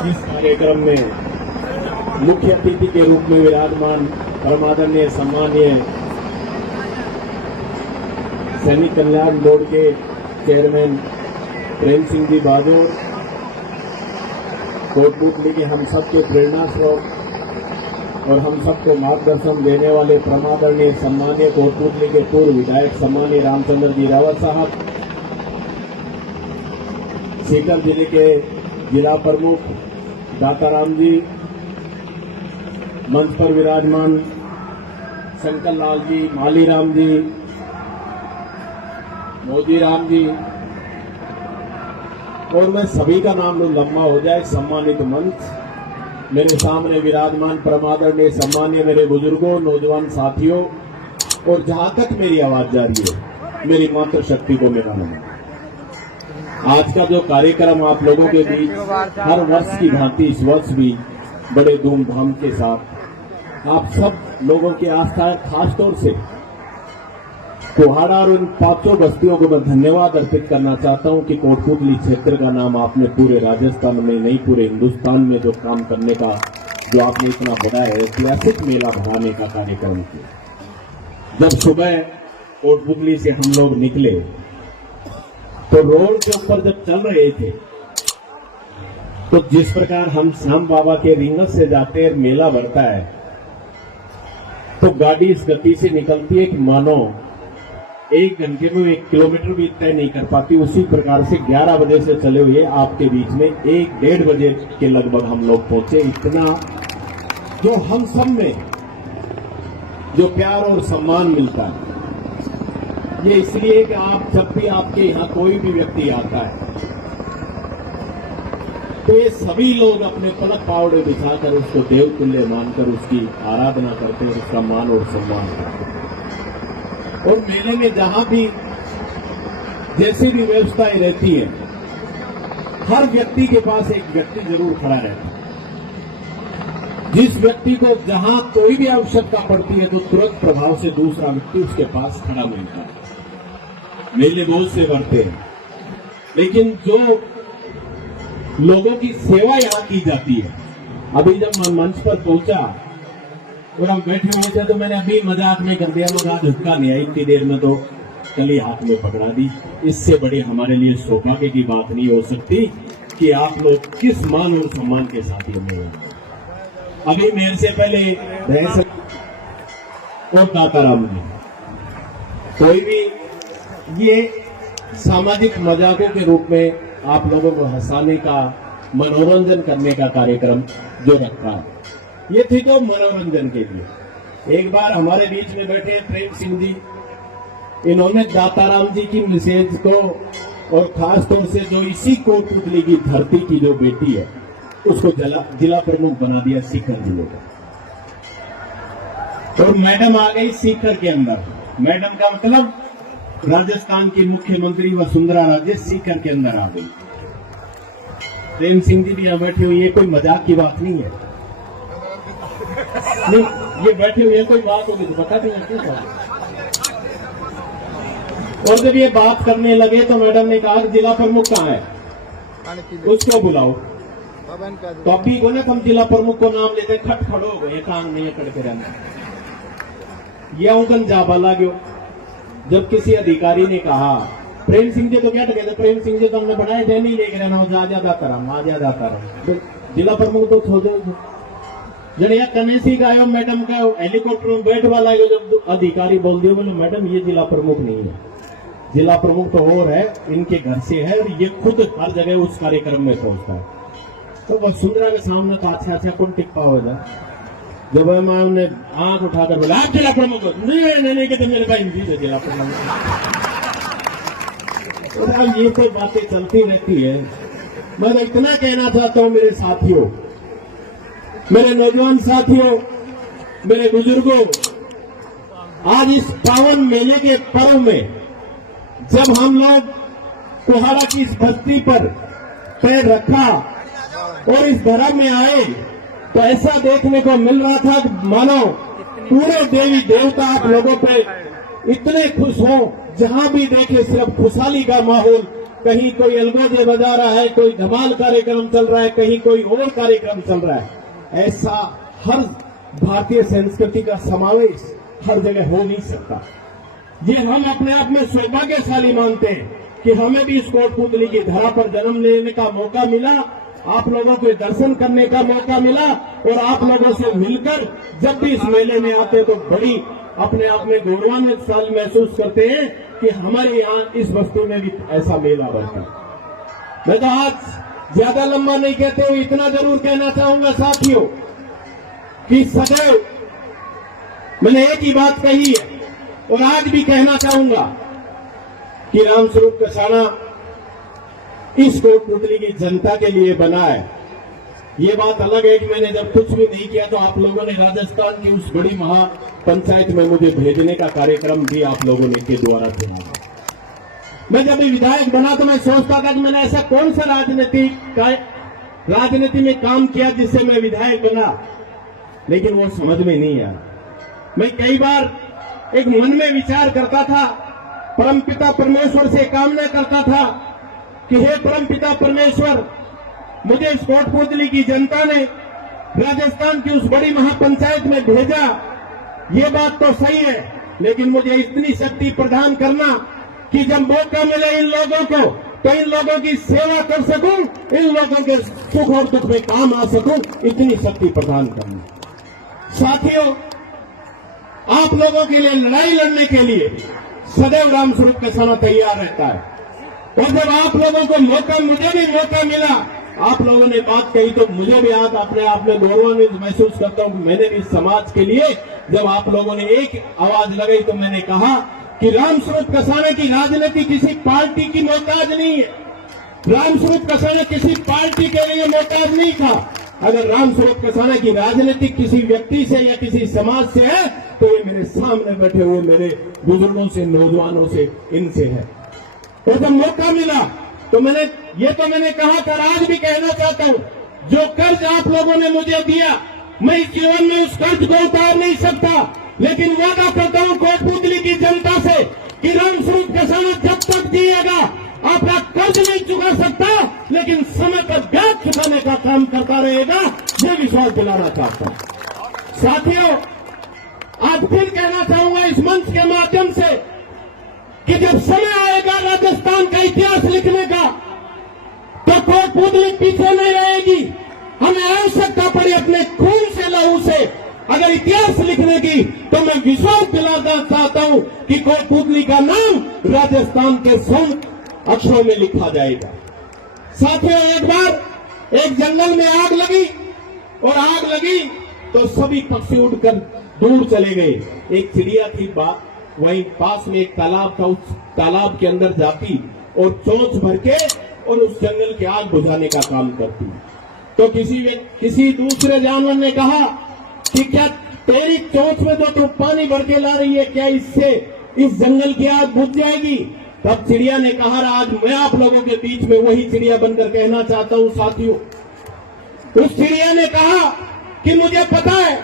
इस कार्यक्रम में मुख्य अतिथि के रूप में विराजमान परमादरणीय सम्मानीय सैनिक कल्याण बोर्ड के चेयरमैन प्रेम सिंह जी बहादुर, कोटपुतली के हम सबके प्रेरणा स्रोत और हम सबको मार्गदर्शन देने वाले परमादरणीय सम्मानीय कोटपुतली के पूर्व विधायक सम्मानीय रामचंद्र जी रावत साहब, सीकर जिले के जिला प्रमुख दाताराम जी, मंच पर विराजमान शंकर लाल जी, मालीराम जी, मोदी राम जी, और मैं सभी का नाम लंबा हो जाए। सम्मानित मंच, मेरे सामने विराजमान परमादरणीय सम्मानीय मेरे बुजुर्गों, नौजवान साथियों, और जहां तक मेरी आवाज जा रही है, मेरी मातृशक्ति को मेरा नमन। आज का जो कार्यक्रम आप लोगों के बीच हर वर्ष की भांति इस वर्ष भी बड़े धूमधाम के साथ आप सब लोगों की आस्था है, खासतौर से कुहाड़ा और उन पांचों बस्तियों को मैं धन्यवाद अर्पित करना चाहता हूं कि कोटपुतली क्षेत्र का नाम आपने पूरे राजस्थान में नहीं पूरे हिंदुस्तान में जो काम करने का जो आपने इतना बड़ा है ऐतिहासिक मेला भराने का कार्यक्रम किया। जब सुबह कोटपुतली से हम लोग निकले तो रोड के ऊपर जब चल रहे थे तो जिस प्रकार हम श्याम बाबा के रिंगस से जाते हैं, मेला भरता है, तो गाड़ी इस गति से निकलती है कि मानो 1 घंटे में 1 किलोमीटर भी तय नहीं कर पाती। उसी प्रकार से 11 बजे से चले हुए आपके बीच में 1-1:30 बजे के लगभग हम लोग पहुंचे। इतना जो हम सब में जो प्यार और सम्मान मिलता है, ये इसलिए कि आप जब भी आपके यहाँ कोई भी व्यक्ति आता है तो ये सभी लोग अपने पलक पावड़े बिछाकर उसको देव तुल्य मानकर उसकी आराधना करते हैं, उसका मान और सम्मान करते हैं। और मेले में जहां भी जैसी भी व्यवस्थाएं रहती है, हर व्यक्ति के पास एक व्यक्ति जरूर खड़ा रहता है। जिस व्यक्ति को जहां कोई भी आवश्यकता पड़ती है तो तुरंत प्रभाव से दूसरा व्यक्ति उसके पास खड़ा मिलता है। मेले बहुत से बढ़ते हैं, लेकिन जो लोगों की सेवा यहां की जाती है। अभी जब मैं मंच पर पहुंचा और हम बैठे हुए थे तो मैंने अभी मजाक में कर दिया, मजाक झुटका नहीं आई, इतनी देर में तो कली हाथ में पकड़ा दी। इससे बड़ी हमारे लिए सौभाग्य की बात नहीं हो सकती कि आप लोग किस मान और सम्मान के साथ ये मेले। अभी मेरे से पहले रह और दाताराम जी, कोई भी ये सामाजिक मजाकों के रूप में आप लोगों को हंसाने का, मनोरंजन करने का कार्यक्रम जो रखा है, ये थी तो मनोरंजन के लिए। एक बार हमारे बीच में बैठे प्रेम सिंह जी, इन्होंने दाताराम जी की मिसेज को और खास तौर से जो इसी कोटपुतली की धरती की जो बेटी है उसको जिला प्रमुख बना दिया सीकर जिले का। और मैडम आ गई सीकर के अंदर। मैडम का मतलब राजस्थान की मुख्यमंत्री वसुंधरा राजे सीकर के अंदर आ गई। प्रेम सिंह जी भी यहां बैठे हुए, ये कोई मजाक की बात नहीं है। नहीं, ये बैठे हुए कोई बात होगी तो बता देंगे क्यों। और जब ये बात करने लगे तो मैडम ने कहा जिला प्रमुख कहाँ है, उसको बुलाओ। तो अभी को ना हम जिला प्रमुख को नाम लेते खट खड़ो हो गए, काम नहीं करके रहना। ये उनकन जाबा लागो। जब किसी अधिकारी ने कहा प्रेम सिंह जी तो क्या कहते, प्रेम सिंह जी तो हमने बनाए थे, नहीं लेके रहना, जा जाता रहा, आ जाता रहा। तो जिला प्रमुख तो छोड़ दो जड़िया कनेसी का आयो, मैडम का हेलीकॉप्टर में बैठ वाला आयो। जब अधिकारी बोल दिया बोले मैडम ये जिला प्रमुख नहीं है, जिला प्रमुख तो और है, इनके घर से है और ये खुद हर जगह उस कार्यक्रम में पहुंचता है। तो वसुंधरा के सामने तो अच्छा कौन टिक पाओगे। जब मैं उन्हें आंख उठाकर बोला आप जिला प्रमुख, नहीं कहते मेरे भाई हिंदी जिला प्रमुख। तो ये कोई बातें चलती रहती है। मैं तो इतना कहना चाहता हूं मेरे साथियों, मेरे नौजवान साथियों, मेरे बुजुर्गों, आज इस पावन मेले के पर्व में जब हम लोग कुहाड़ा की इस बस्ती पर पैर रखा और इस धर्म में आए तो ऐसा देखने को मिल रहा था कि मानो पूरे देवी देवता आप लोगों पे इतने खुश हो, जहां भी देखे सिर्फ खुशहाली का माहौल, कहीं कोई अलगोजे बजा रहा है, कोई धमाल कार्यक्रम चल रहा है, कहीं कोई और कार्यक्रम चल रहा है। ऐसा हर भारतीय संस्कृति का समावेश हर जगह हो नहीं सकता। ये हम अपने आप में सौभाग्यशाली मानते हैं कि हमें भी इस कोटपुतली की धरा पर जन्म लेने का मौका मिला, आप लोगों के दर्शन करने का मौका मिला और आप लोगों से मिलकर जब भी इस मेले में आते तो बड़ी अपने आप में गौरवान्वित साल महसूस करते हैं कि हमारे यहाँ इस बस्ती में भी ऐसा मेला बनता है। मैं तो आज ज्यादा लंबा नहीं कहते हुए इतना जरूर कहना चाहूंगा साथियों कि सदैव मैंने एक ही बात कही है और आज भी कहना चाहूंगा कि रामस्वरूप कसाना इस कोटपुतली की जनता के लिए बना है। ये बात अलग है कि मैंने जब कुछ भी नहीं किया तो आप लोगों ने राजस्थान की उस बड़ी महापंचायत में मुझे भेजने का कार्यक्रम भी आप लोगों ने के द्वारा चुना। मैं जब भी विधायक बना तो मैं सोचता था कि मैंने ऐसा कौन सा राजनीति में काम किया जिससे मैं विधायक बना, लेकिन वो समझ में नहीं आया। मैं कई बार एक मन में विचार करता था, परमपिता परमेश्वर से कामना करता था कि हे परमपिता परमेश्वर, मुझे इस कोटपुतली की जनता ने राजस्थान की उस बड़ी महापंचायत में भेजा, ये बात तो सही है, लेकिन मुझे इतनी शक्ति प्रदान करना कि जब मौका मिले इन लोगों को तो इन लोगों की सेवा कर सकूं, इन लोगों के सुख और दुख में काम आ सकूं, इतनी शक्ति प्रदान करना। साथियों, आप लोगों के लिए लड़ाई लड़ने के लिए सदैव रामस्वरूप कसाना तैयार रहता है। और जब आप लोगों को मौका, मुझे भी मौका मिला, आप लोगों ने बात कही तो मुझे भी आज अपने आप में गौरवान्वित महसूस करता हूं कि मैंने भी समाज के लिए जब आप लोगों ने एक आवाज लगाई तो मैंने कहा कि रामस्वरूप कसाना की राजनीति किसी पार्टी की मोहताज नहीं है। रामस्वरूप कसाना किसी पार्टी के लिए मोहताज नहीं था। अगर रामस्वरूप कसाना की राजनीति किसी व्यक्ति से या किसी समाज से है तो ये मेरे सामने बैठे हुए मेरे बुजुर्गों से, नौजवानों से, इनसे है। और जब मौका मिला तो मैंने कहा था, आज भी कहना चाहता हूं, जो कर्ज आप लोगों ने मुझे दिया, मैं इस जीवन में उस कर्ज को उतार नहीं सकता, लेकिन वादा करता हूं कोटपुतली की जनता से कि रामस्वरूप कसाना जब तक जिएगा आपका कर्ज नहीं चुका सकता, लेकिन समय पर ब्याज चुकाने का काम करता रहेगा। ये विश्वास दिलाना चाहता हूं। साथियों, आज फिर कहना चाहूंगा इस मंच के माध्यम से कि जब समय आएगा राजस्थान का इतिहास लिखने का तो कोटपुतली पीछे नहीं रहेगी। हमें आवश्यकता पड़ी अपने खून से, लहू से अगर इतिहास लिखने की, तो मैं विश्वास दिलाना चाहता हूं कि कोटपुतली का नाम राजस्थान के स्वर्ण अक्षरों में लिखा जाएगा। साथियों, एक बार एक जंगल में आग लगी और आग लगी तो सभी पक्षी उड़कर दूर चले गए। एक चिड़िया थी वहीं पास में एक तालाब था, उस तालाब के अंदर जाती और चोंच भर के और उस जंगल की आग बुझाने का काम करती। तो किसी दूसरे जानवर ने कहा कि क्या तेरी चोंच में तो तू पानी भर के ला रही है, क्या इससे इस जंगल की आग बुझ जाएगी? तब चिड़िया ने कहा, आज मैं आप लोगों के बीच में वही चिड़िया बनकर कहना चाहता हूं साथियों। उस चिड़िया ने कहा कि मुझे पता है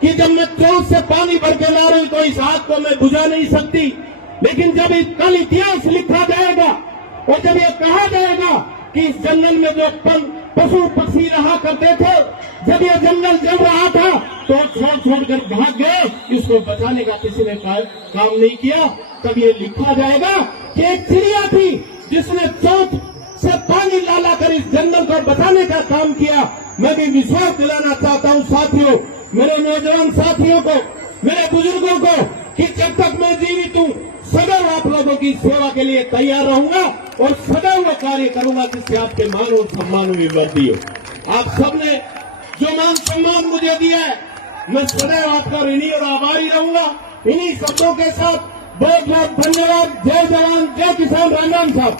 कि जब मैं चोंच से पानी भर के ला रही हूं तो इस आग को मैं बुझा नहीं सकती, लेकिन जब कल इतिहास लिखा जाएगा और जब ये कहा जाएगा कि इस जंगल में जो पशु पक्षी रहा करते थे, जब ये जंगल जल रहा था तो छोड़कर भाग गए, इसको बचाने का किसी ने काम नहीं किया, तब ये लिखा जाएगा कि एक चिड़िया थी जिसने चोंच से पानी ला कर इस जंगल को बचाने का काम किया। मैं भी विश्वास दिलाना चाहता हूं साथियों, मेरे नौजवान साथियों को, मेरे बुजुर्गों को, कि जब तक मैं जीवित हूं सदैव आप लोगों की सेवा के लिए तैयार रहूंगा और सदैव वो कार्य करूंगा जिससे आपके मान और सम्मान में वृद्धि हो। आप सबने जो मान सम्मान मुझे दिया है, मैं सदैव आपका ऋणी और आभारी रहूंगा। इन्हीं शब्दों के साथ बहुत बहुत धन्यवाद। जय जवान, जय किसान। राम राम साहब।